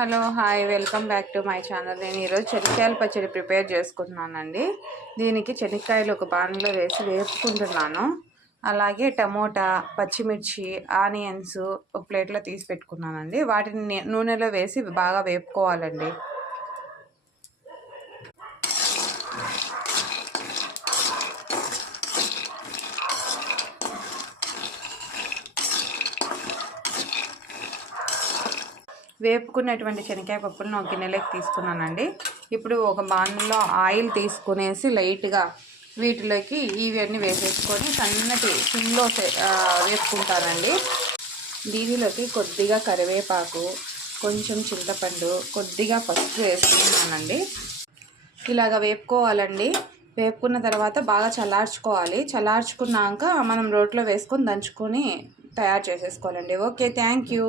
Hello hi welcome back to my channel. నేను ఈరోజు శనక్కాయల పచ్చడి ప్రిపేర్ చేసుకుంటున్నానండి. దీనికి శనక్కాయలు ఒక బాణలో వేసి వేపుకుంటున్నాను. అలాగే టమోటా, పచ్చిమిర్చి, ఆనియన్స్ ఒక ప్లేట్లో తీసి పెట్టుకున్నానండి. వాటిని నూనెలో వేసి బాగా వేపుకోవాలండి. వేపుకున్నటువంటి శనక్కాయ పప్పులను ఒక గిన్నెలోకి తీసుకున్నానండి. ఇప్పుడు ఒక బాణలో ఆయిల్ తీసుకునేసి లైట్గా వీటిలోకి ఇవన్నీ వేసేసుకొని సన్నటి సిమ్లో వేసుకుంటానండి. దీనిలోకి కొద్దిగా కరివేపాకు, కొంచెం చింతపండు, కొద్దిగా పసుపు వేసుకుంటున్నానండి. ఇలాగ వేపుకోవాలండి. వేపుకున్న తర్వాత బాగా చల్లార్చుకోవాలి. చల్లార్చుకున్నాక మనం రోట్లో వేసుకొని దంచుకొని తయారు చేసేసుకోవాలండి. Okay, thank you.